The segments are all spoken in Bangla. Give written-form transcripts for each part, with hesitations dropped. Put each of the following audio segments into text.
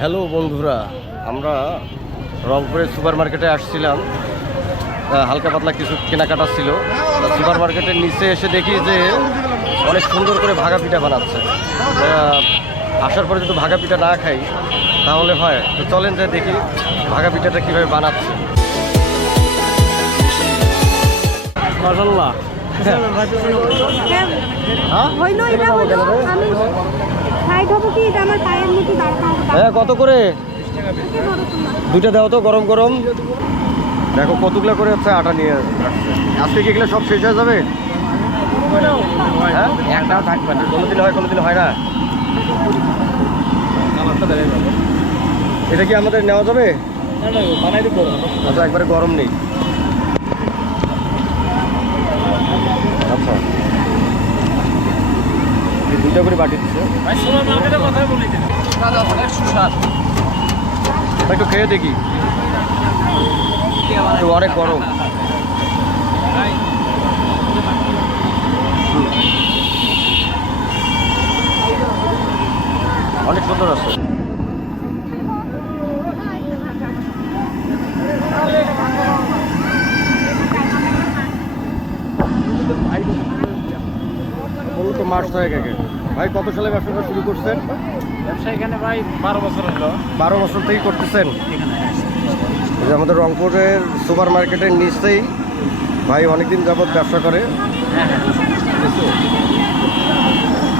হ্যালো বন্ধুরা, আমরা রংপুরের সুপার মার্কেটে আসছিলাম। হালকা পাতলা কিছু কেনাকাটা ছিল। সুপার মার্কেটের নিচে এসে দেখি যে অনেক সুন্দর করে ভাগা পিঠা বানাচ্ছে। আসার পরে যদি ভাগা পিঠা না খাই তাহলে হয়, তো চলেন যে দেখি ভাগা পিঠাটা কীভাবে বানাচ্ছে। মাশাআল্লাহ। হ্যাঁ, কত করে? দুইটা দাও তো, গরম গরম। দেখো কতগুলো করে হচ্ছে আটা নিয়ে রাখছে। আজকে কি এগুলো সব শেষ হয়ে যাবে? হ্যাঁ, একটাও থাকবে না। কোনোদিন হয় কোনোদিন হয় না। এটা কি আমাদের নেওয়া যাবে? আচ্ছা, একবারে গরম নেই। আচ্ছা, দুইটা করে বাটি দিচ্ছে। একটু খেয়ে দেখি, অনেক গরম। অনেক সুন্দর আছে। তো মাস হয়ে গেছে ভাই। কত সালে ব্যবসাটা শুরু করছেন? ব্যবসা এখানে ভাই 12 বছর হলো। 12 বছর থেকেই করতেছেন? যে আমাদের রংপুরের সুপার মার্কেটের নিচেই ভাই অনেকদিন যাবৎ ব্যবসা করে।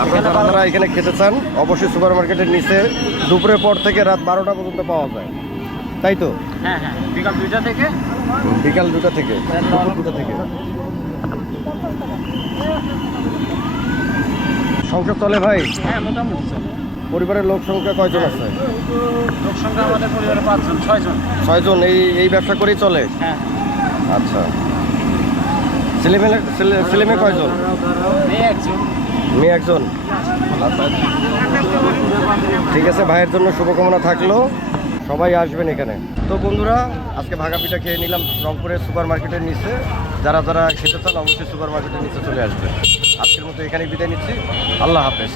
আপনারা যারা এখানে খেতে চান অবশ্যই সুপার মার্কেটের নিচে দুপুরের পর থেকে রাত 12টা পর্যন্ত পাওয়া যায়, তাই তো? হ্যাঁ হ্যাঁ, বিকাল 2টা থেকে বিকাল 2টা থেকে দুপুর 2টা থেকে। সংসার চলে ভাই? হ্যাঁ, মোটামুটি চলে। পরিবারের লোক সংখ্যা কয়জন আছে? লোক সংখ্যা আমাদের পরিবারে 5 জন 6 জন। 6 জন। এই ব্যবসা করেই চলে? হ্যাঁ। আচ্ছা, ছেলে মেয়ে কয়জন? মেয়ে একজন। মেয়ে একজন। আচ্ছা, ঠিক আছে, ভাইয়ের জন্য শুভকামনা থাকলো। সবাই আসবেন এখানে। তো বন্ধুরা, আজকে ভাগা পিঠা খেয়ে নিলাম রংপুরের সুপার মার্কেটের নিচে। যারা যারা খেতে চান অবশ্যই সুপার মার্কেটের নিচে চলে আসবে। আজকের মতো এখানেই বিদায় নিচ্ছি। আল্লাহ হাফেজ।